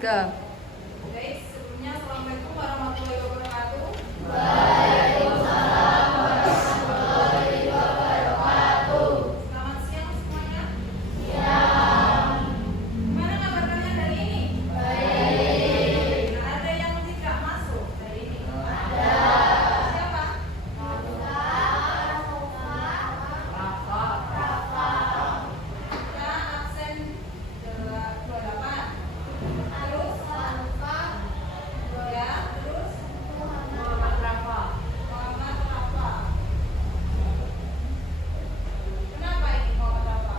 Tiga. Baik, sebelumnya Assalamualaikum warahmatullahi wabarakatuh. Waalaikumsalam warahmatullahi wabarakatuh. Selamat siang semuanya. Siang. Gimana kabar kalian hari ini? Baik. Nah, ada yang tidak masuk hari ini? Ada. Siapa? Rafa. Kita absen 28. Terus? Ya, terus? Muhammad Rafa. Muhammad Rafa. Kenapa ini Muhammad Rafa?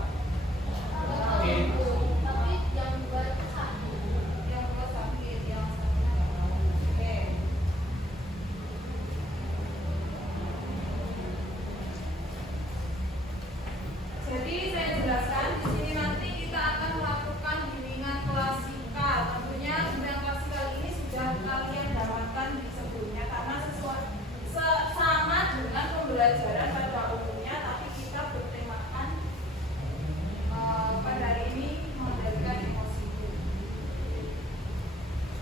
Tapi yang buat sakit. Yang buat sakit, yang satunya nggak mau. Oke. Jadi saya jelaskan di sini nanti kita akan melakukan bimbingan klasikal. Tentunya bimbingan klasikal ini sudah kalian dapatkan di sebelumnya karena sama dengan pembelajaran pada umumnya, tapi kita bertemakan pada hari ini mengendalikan emosi.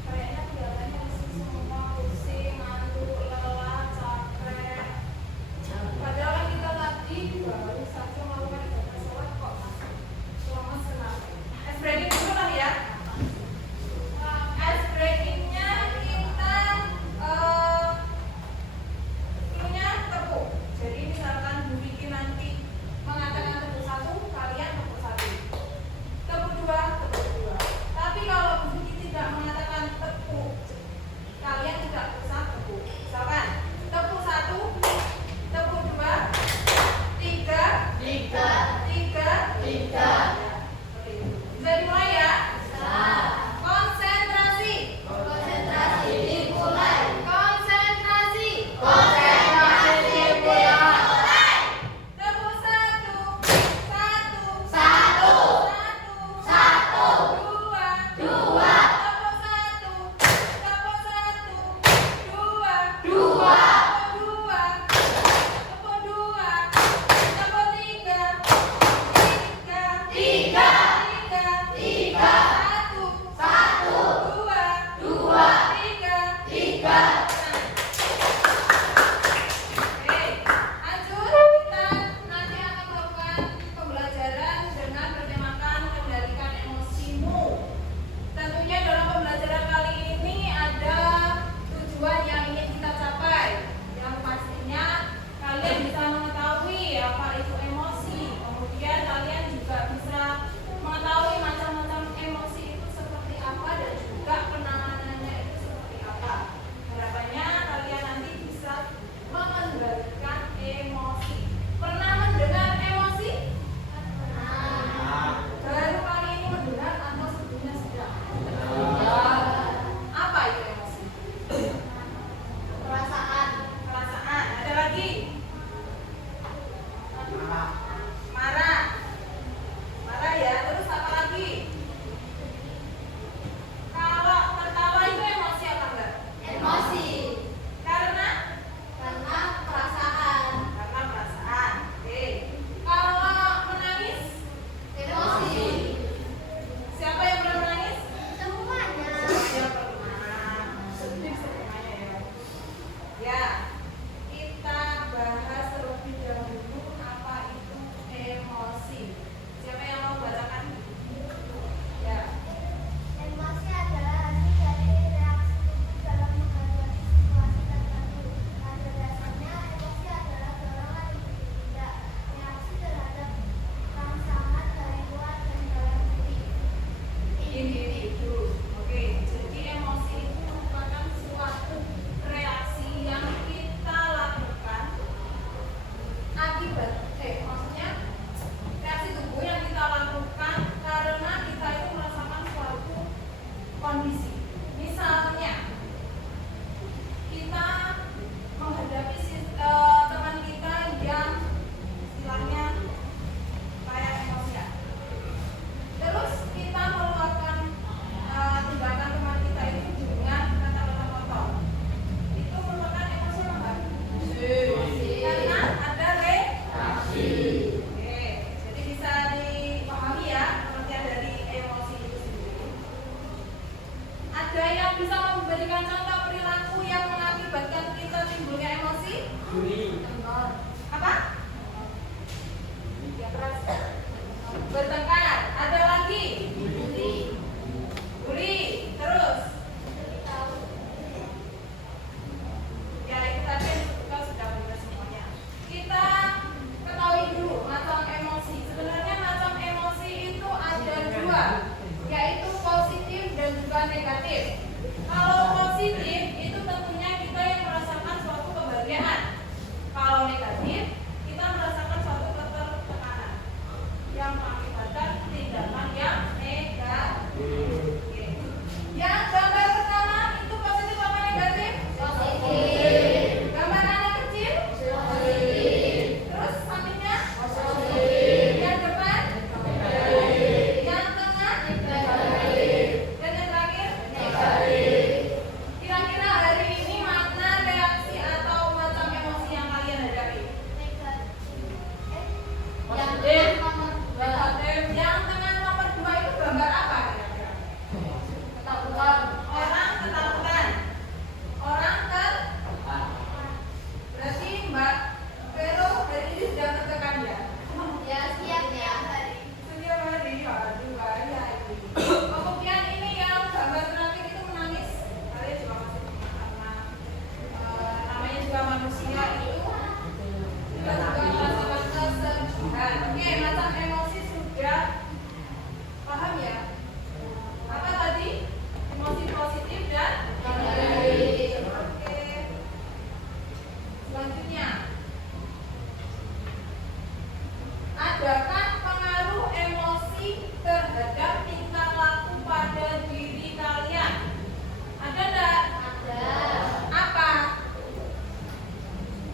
Kayaknya kelihatannya semua pusing, ngantuk, lelah, capek. Padahal kan kita tadi baru saja melakukan ibadah sholat kok masih lemes kenapa? Ice breaking dulu lah ya. Ice breakingnya kita punya tepuk. Jadi misalkan Bu Vicky nanti mengatakan tepuk satu, kalian tepuk satu. Tepuk dua, tepuk dua. Tapi kalau Bu Vicky tidak mengatakan tepuk, kalian tidak usah tepuk. Misalkan tepuk satu, tepuk dua, tiga, Tiga. tiga. Tiga. Bisa dimulai ya. Nah, Konsentrasi. konsentrasi dimulai. Konsentrasi. Konsentrasi dimulai. Tepuk satu, satu, Satu. Satu. dua, Dua. tepuk satu, dua, Dua. dua, tepuk dua, tepuk tiga, Tiga. Tiga. satu, Satu. dua, Dua. tiga. Tiga. Oke, lanjut kita nanti akan melakukan pembelajaran dengan bertemakan kendalikan emosimu. Tentunya dalam pembelajaran kali ini ada tujuan yang ingin kita capai. Yang pastinya kalian bisa mengetahui apa itu emosi. Kemudian kalian juga bisa mengetahui macam-macam emosi itu seperti apa dan juga penanganannya itu seperti apa. Harapannya kalian nanti bisa mengendalikan emosi. Pernah mendengar emosi? Baru kali ini mendengar atau sebelumnya sudah? Apa itu emosi? Perasaan. Perasaan. Ada lagi? Marah. Marah ya. Terus apa lagi? Kalau tertawa itu emosi apa enggak? Emosi. Karena Perasaan. karena perasaan. Oke. Kalau menangis, Emosi. siapa yang pernah menangis? Semuanya. Semuanya pernah. Sedih semuanya ya. Ya, kita bahas terlebih dahulu apa itu emosi. Siapa yang mau bacakan? Ya. Emosi adalah hasil dari reaksi tubuh dalam menghadapi situasi tertentu. Pada dasarnya, emosi adalah dorongan individu, reaksi terhadap rangsangan dari luar dan dalam diri. Individu. Oke, jadi emosi itu merupakan suatu reaksi yang kita lakukan akibat maksudnya reaksi tubuh yang kita lakukan karena kita itu merasakan suatu kondisi. Misalnya kita menghadapi teman kita yang istilahnya kayak emosian. Terus kita melakukan tindakan teman kita itu dengan kata-kata kotor. Itu merupakan emosi apa enggak? Karena ada reaksi. Oke, jadi bisa dipahami ya pengertian dari emosi itu sendiri. bisa memberikan contoh perilaku yang mengakibatkan kita timbulnya emosi? Apa? Ya, keras. Bertengkar. Ada lagi? Bully. Terus? Ya, itu tadi kita sudah belajar semuanya. Kita ketahui dulu macam emosi. Sebenarnya macam emosi itu ada dua, yaitu positif dan juga negatif. Kalau positif itu tentunya kita yang merasakan suatu kebahagiaan. Kalau negatif kita merasakan suatu ketertekanan yang mengakibatkan tindakan yang negatif. Oke. Yang gambar pertama itu positif apa negatif? Positif. Gambar anak kecil? Positif. Terus sampingnya? Positif. Yang depan? Yang tengah? Negatif. Dan yang terakhir? Negatif. Kira-kira hari ini mana reaksi atau macam emosi yang kalian hadapi? Yang nomor 2. Negatif. Yang tengah nomor 2 itu gambar apa kira-kira? Ketakutan. Orang ketakutan. Orang berarti Mbak Vero hari ini sudah tertekan ya? Ya, siap ya. Setiap hari, aduh bahaya ini. Kemudian ini yang gambar terakhir itu menangis. Kalian juga masih karena namanya juga manusia itu kita juga merasakan kesedihan. Oke, macam emosi sudah paham ya? Apa tadi? Emosi positif dan Negatif. Oke. Selanjutnya, adakah pengaruh emosi terhadap tingkah laku pada diri kalian? Ada enggak? Ada. Apa?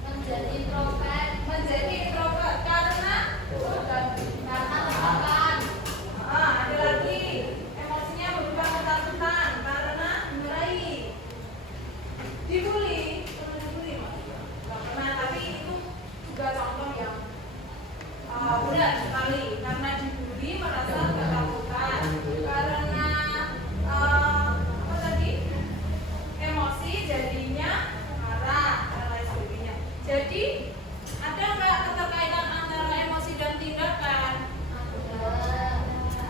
Menjadi introvert. Menjadi introvert karena Karena ketakutan. ada lagi emosinya berubah ketakutan karena meraih. Dibully, pernah dibully mas? Nggak pernah, tapi itu juga contoh yang berat sekali karena dibully merasa ketakutan karena apa tadi emosi jadinya marah dan lain sebagainya. Jadi ada nggak keterkaitan antara emosi dan tindakan?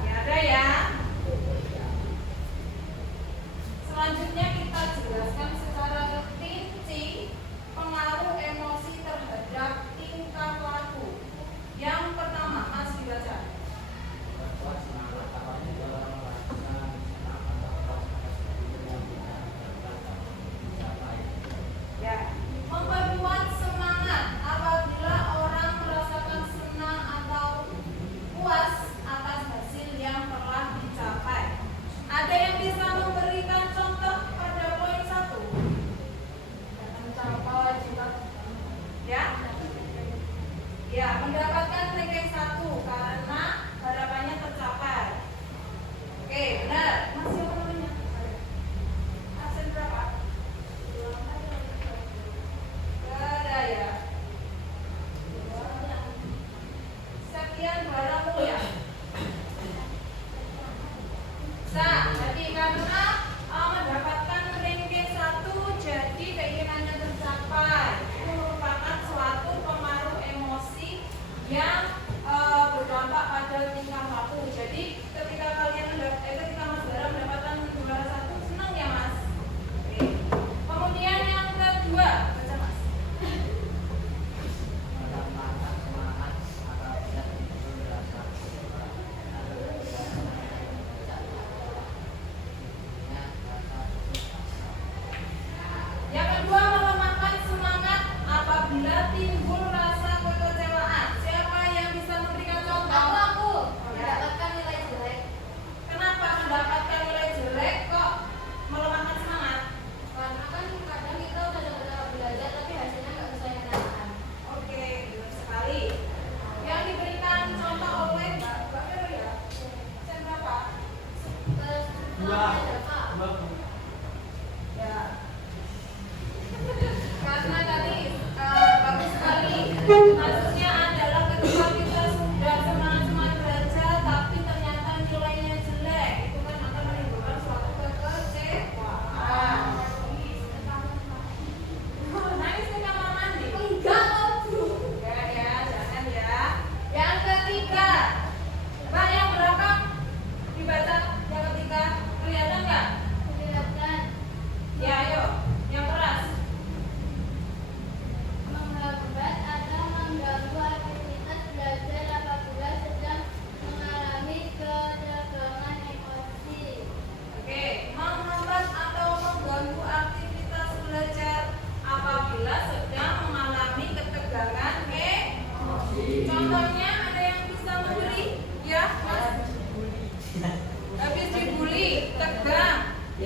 Ya, ada ya. Selanjutnya kita jelaskan secara rinci pengaruh emosi terhadap tingkah laku. Yang pertama, Mas dibaca. Ya, memperkuat semangat apabila orang merasakan senang atau puas atas hasil yang telah dicapai. Ada yang bisa memberikan contoh pada poin 1?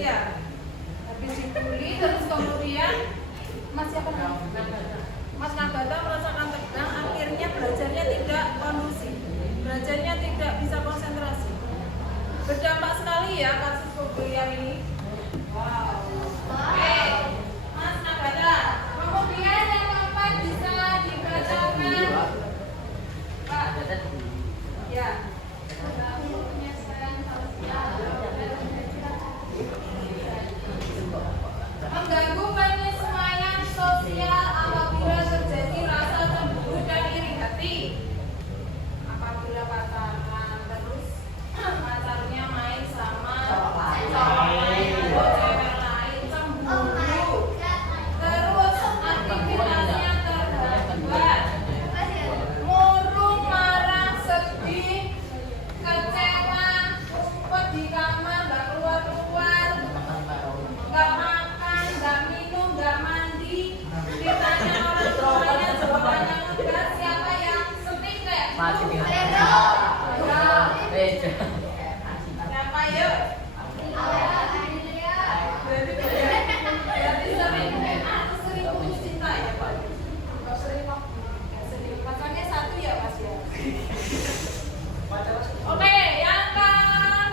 ya. Habis dibully terus kemudian Mas siapa namanya? Mas Nagata merasakan tegang, akhirnya belajarnya tidak kondusif, belajarnya tidak bisa konsentrasi. Berdampak sekali ya kasus pembulian ini. Wow. Oke, Mas Nagata, kemudian yang keempat bisa dibacakan. Pak. Ya. Mengganggu penyesuaian sosial apabila terjadi rasa cemburu dan iri hati. Apabila pacaran terus pacarnya main sama cowok lain atau cewek lain cemburu. Terus aktivitasnya terhambat. Murung, marah, sedih, kecewa, ngumpet di kamar, nggak keluar-keluar, nggak makan, nggak minum, nggak mandi. Ditanya orang tuanya, jawabannya enggak. Siapa yang sedih deh? Siapa yuk? Berarti sering putus cinta ya Pak? Nggak sering kok. Nggak sering. Pacarnya satu ya Mas ya? Oke, yang ke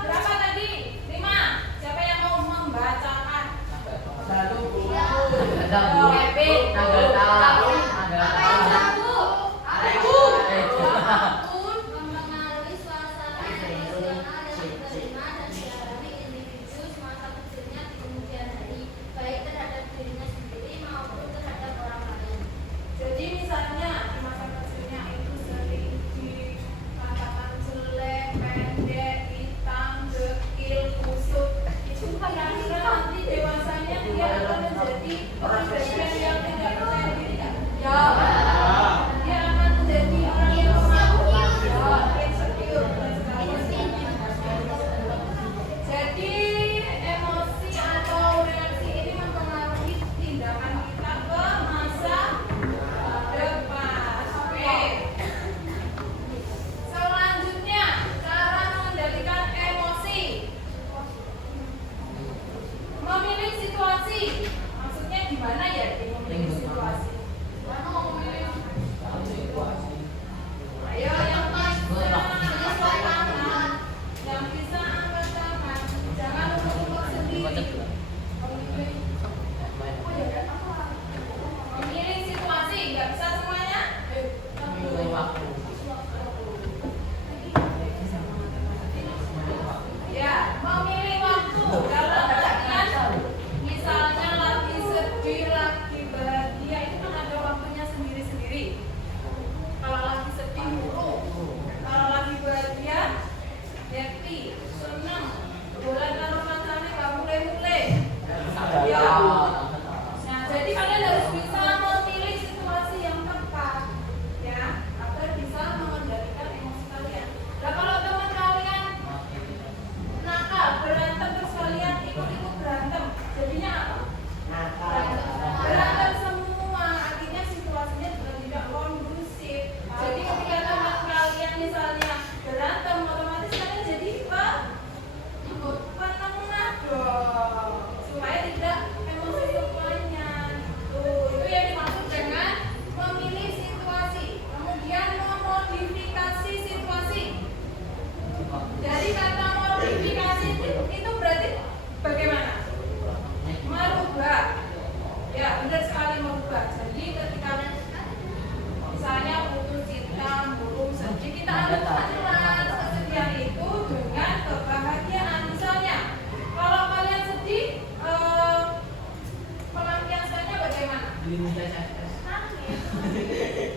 berapa tadi? 5. Siapa yang mau membacakan? Kevin. Mempengaruhi suasana emosional yang diterima dan dialami individu semasa kecilnya di kemudian hari, baik terhadap dirinya sendiri maupun terhadap orang lain. Jadi misalnya di masa kecilnya itu sering dikatakan jelek, pendek, hitam, dekil, kusut. Itu kira-kira nanti dewasanya dia akan menjadi kepribadian yang tidak percaya diri nggak? Ya. Dia akan menjadi orang yang pemalu. Ya, insecure dan sebagainya. Jadi emosi atau reaksi ini mempengaruhi tindakan kita ke masa depan. Oke. Selanjutnya, cara mengendalikan emosi. Memilih situasi. Maksudnya gimana ya memilih situasi? Ayo yang bisa angkat tangan. Jangan untuk sendiri. Memilih situasi, nggak bisa semuanya. Ya, memilih waktu. Kalau kalian misalnya lagi sedih, lagi bahagia, itu kan ada waktunya sendiri-sendiri. Kalau lagi sedih murung, kalau lagi bahagia happy, senang, bulan karo pacarnya nggak mulai-mulai. Ya. Nah, jadi kalian harus bisa memilih situasi yang tepat, ya, agar bisa mengendalikan emosi kalian. Nah, kalau teman kalian nakal, berantem terus kalian ikut-ikut berantem, jadinya apa? Berantem semua, akhirnya situasinya juga tidak kondusif. Jadi ketika teman kalian misalnya berantem, otomatis kalian jadi penengah dong, supaya tidak emosi semuanya. Itu yang dimaksud dengan memilih situasi. Kemudian memodifikasi situasi. Jadi kata modifikasi itu berarti bagaimana? Merubah. Ya, benar sekali merubah. Jadi ketika misalnya putus cinta, murung, sedih, kita anggap kesedihan itu dengan kebahagiaan. Misalnya, kalau kalian sedih, pelampiasannya bagaimana?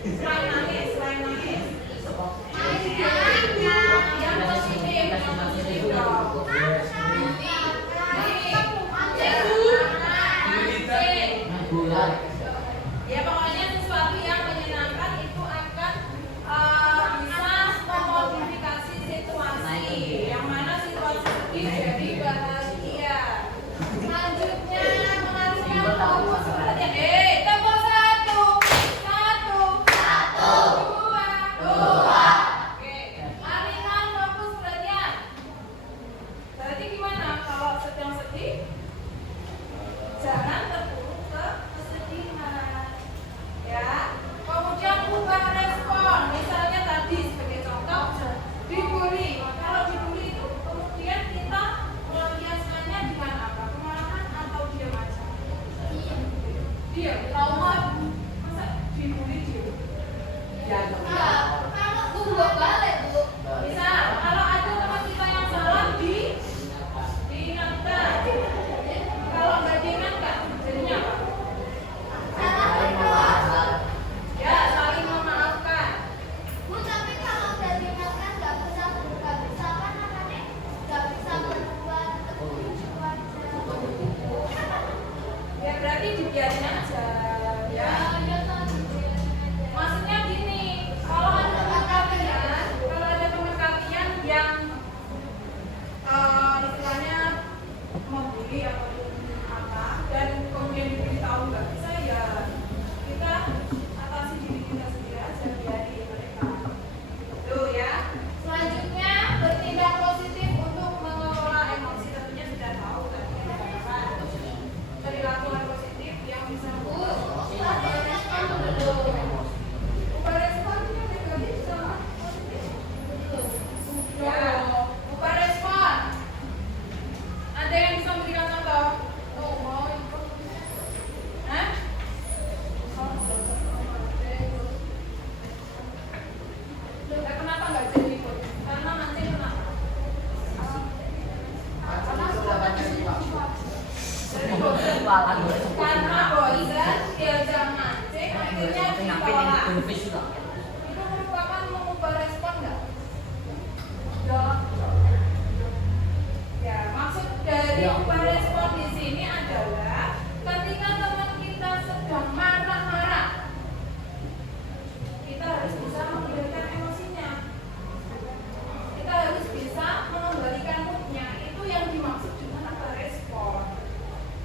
Selain nangis. Yang positif dong. Ya pokoknya sesuatu yang menyenangkan itu akan bisa memodifikasi situasi. Yang mana situasi sedih jadi bahagia. Selanjutnya mengalihkan fokus perhatian. Tempo 1. biarin aja ya. Maksudnya gini, kalau ada teman kalian yang istilahnya membuli ataupun apa dan kemudian diberitahu nggak bisa ya kita atasi diri kita sendiri aja, biarin mereka. Tuh ya. Selanjutnya bertindak positif untuk mengelola emosi, tentunya sudah tahu tadi kita katakan perilakuan positif yang bisa ubah responnya negatif sama positif. Ya, ubah respon. Ada yang bisa memberikan contoh? Oh, mau ikut? Hah? Kenapa nggak jadi ikut? Karena nanti kenapa? Karena bosan diajak mancing, akhirnya ditolak. Itu merupakan mengubah respon nggak? Ya, maksud dari ubah respon di sini adalah ketika teman kita sedang marah-marah, kita harus bisa mengendalikan emosinya. Kita harus bisa mengembalikan moodnya. Itu yang dimaksud dengan ubah respon.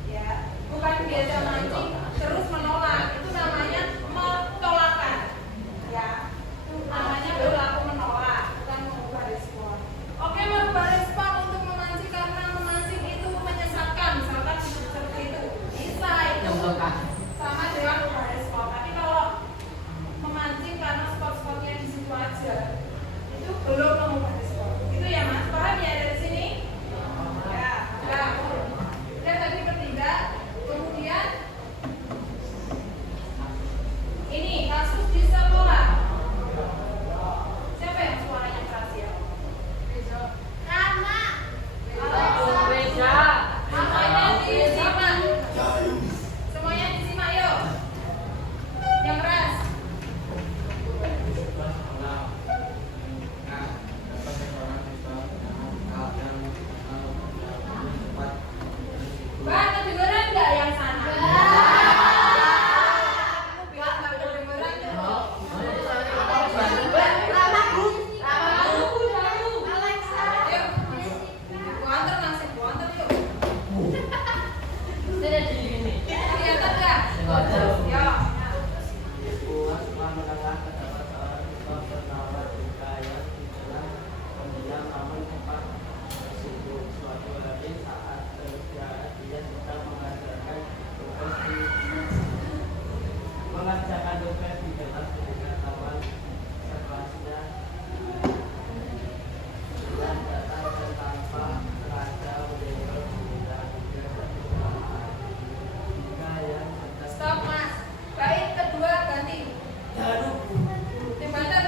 Ya, bukan biasa mancing terus menolak. Itu namanya mentolakan. Ya, itu namanya perilaku menolak, bukan mengubah respon. Oke, merubah respon untuk memancing karena memancing itu menyesatkan, misalkan seperti itu bisa itu sama dengan ubah respon. Tapi kalau memancing karena spot-spotnya di situ aja, itu belum mengubah respon. Itu ya Mas, paham ya dari sini? Ya, nah, dan tadi bertindak, kemudian ini kasus di sekolah. Siapa yang suaranya keras ya? Rama. Semuanya disimak. Semuanya disimak yuk. Yang keras. Mbak, kedengeran nggak yang sana? Kamu bilang nggak kedengeran tuh. Yuk, gua antar langsung, gua antar yuk. Kelihatan nggak? Ya. Mengerjakan dompet di dalam pengetahuan sekelasnya dan datang dan tanpa raja model tidak jika yang sedang Stop Mas. Bait kedua ganti. Timbalan.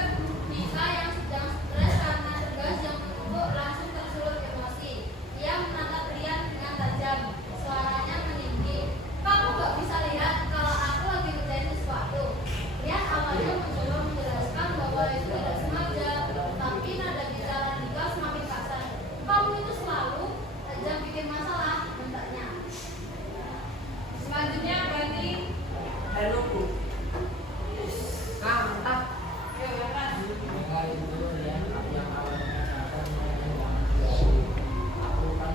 Nisa yang sedang stres karena tugas yang menumpuk langsung tersulut emosi. Ia menatap Rian dengan tajam. Suaranya meninggi. Kamu nggak bisa lihat kalau aku lagi ngerjain sesuatu. Rian awalnya mencoba menjelaskan bahwa itu tidak sengaja, tapi nada bicara Nika semakin kasar. Kamu itu selalu aja bikin masalah, bentaknya. Selanjutnya ganti. Halo Bu. Yuk, yang keras. Kali itu yang awalnya datang aku kan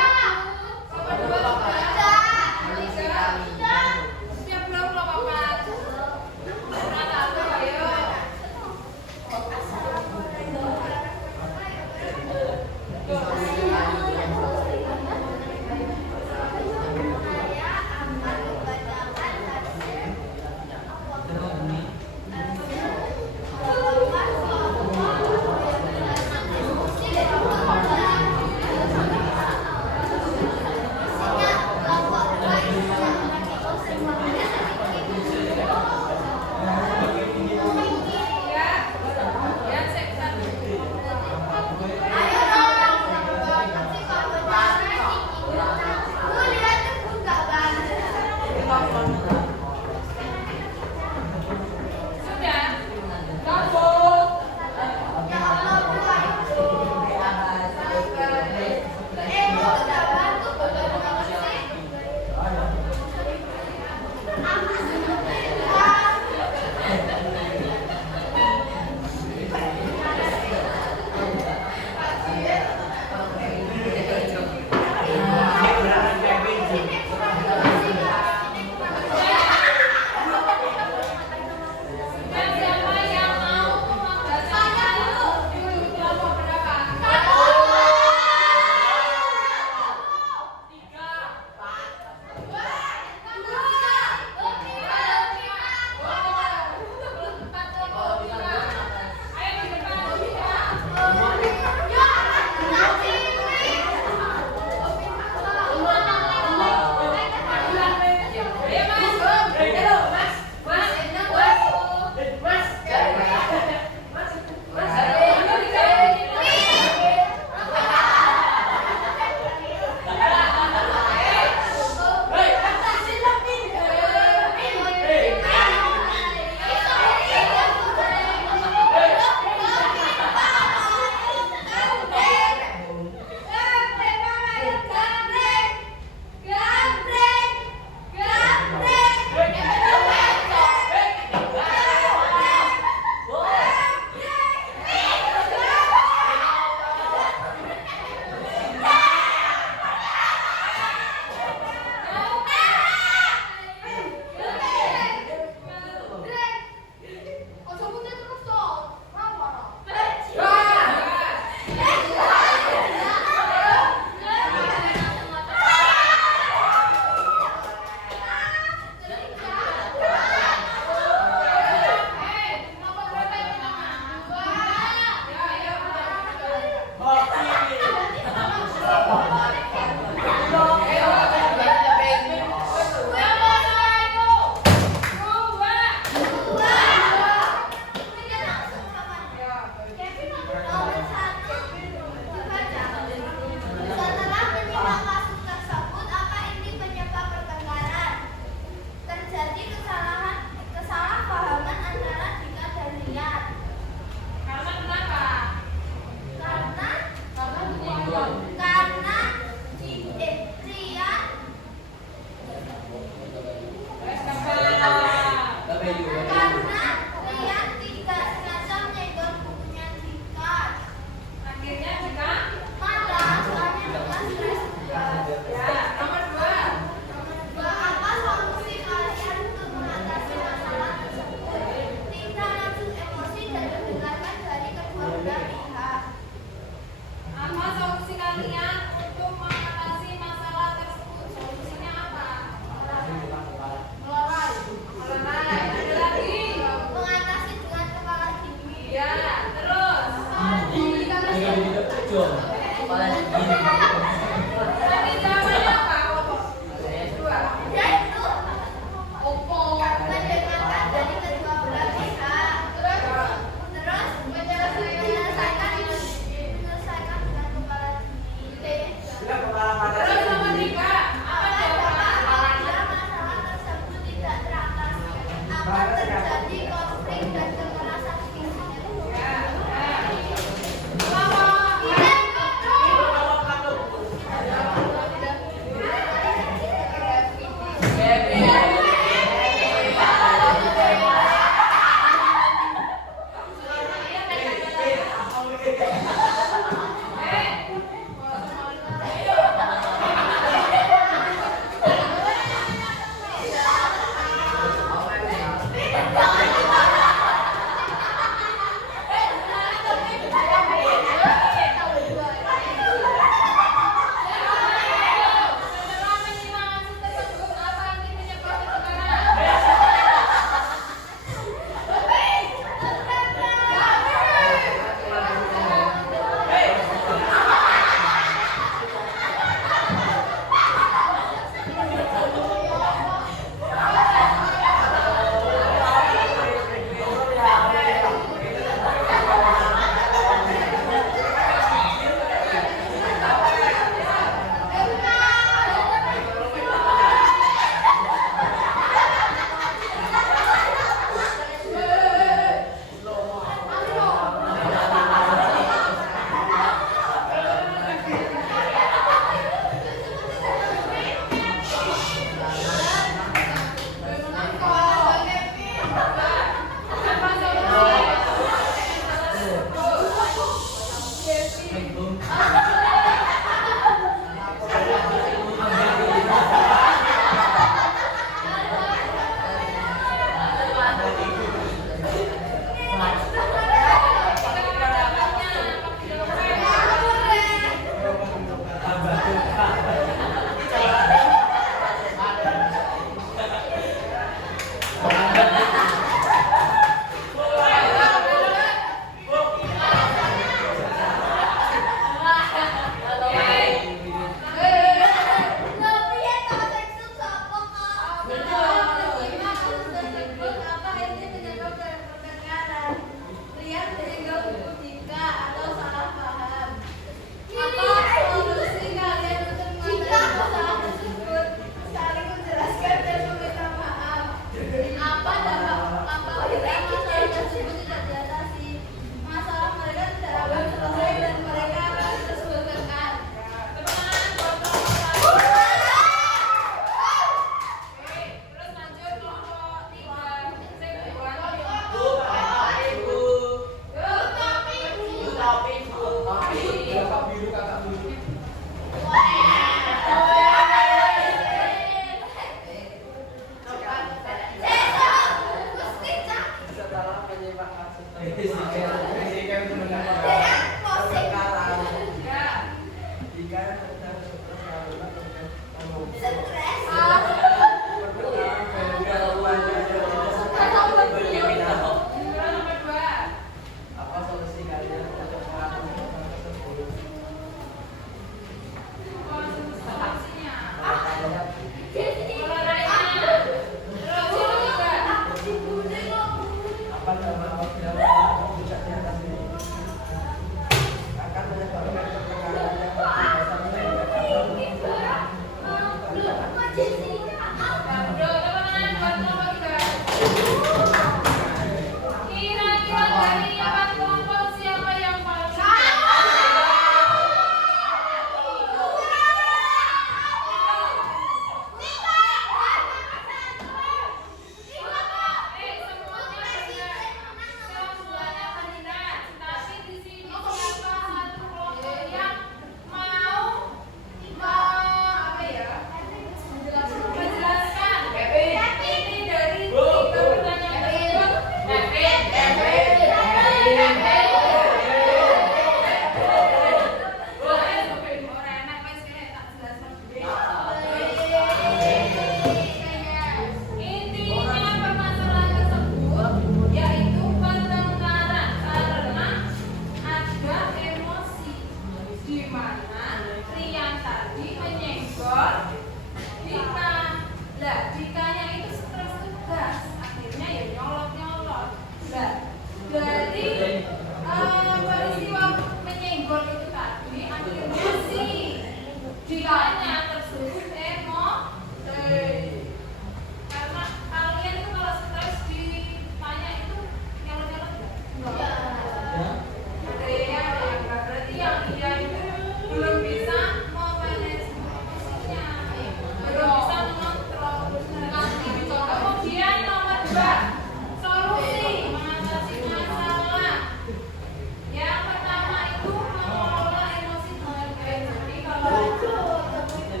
Yang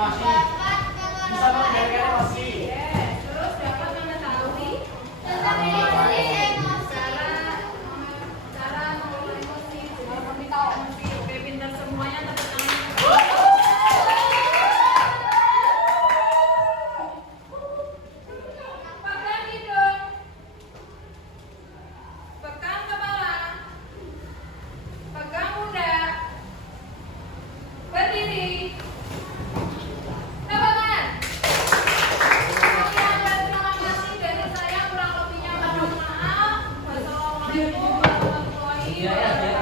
emosi. dapat Bisa mengendalikan emosi. Yes. Terus dapat mengetahui tentang emosi. cara mengelola emosi, juga memberitahu emosi. Oke, pintar semuanya, tepuk tangan. Pegang hidung, pegang kepala, pegang pundak, berdiri. Tepuk tangan. Sekian dan terima kasih dari saya, kurang lebihnya mohon maaf. Wassalamualaikum warahmatullahi wabarakatuh.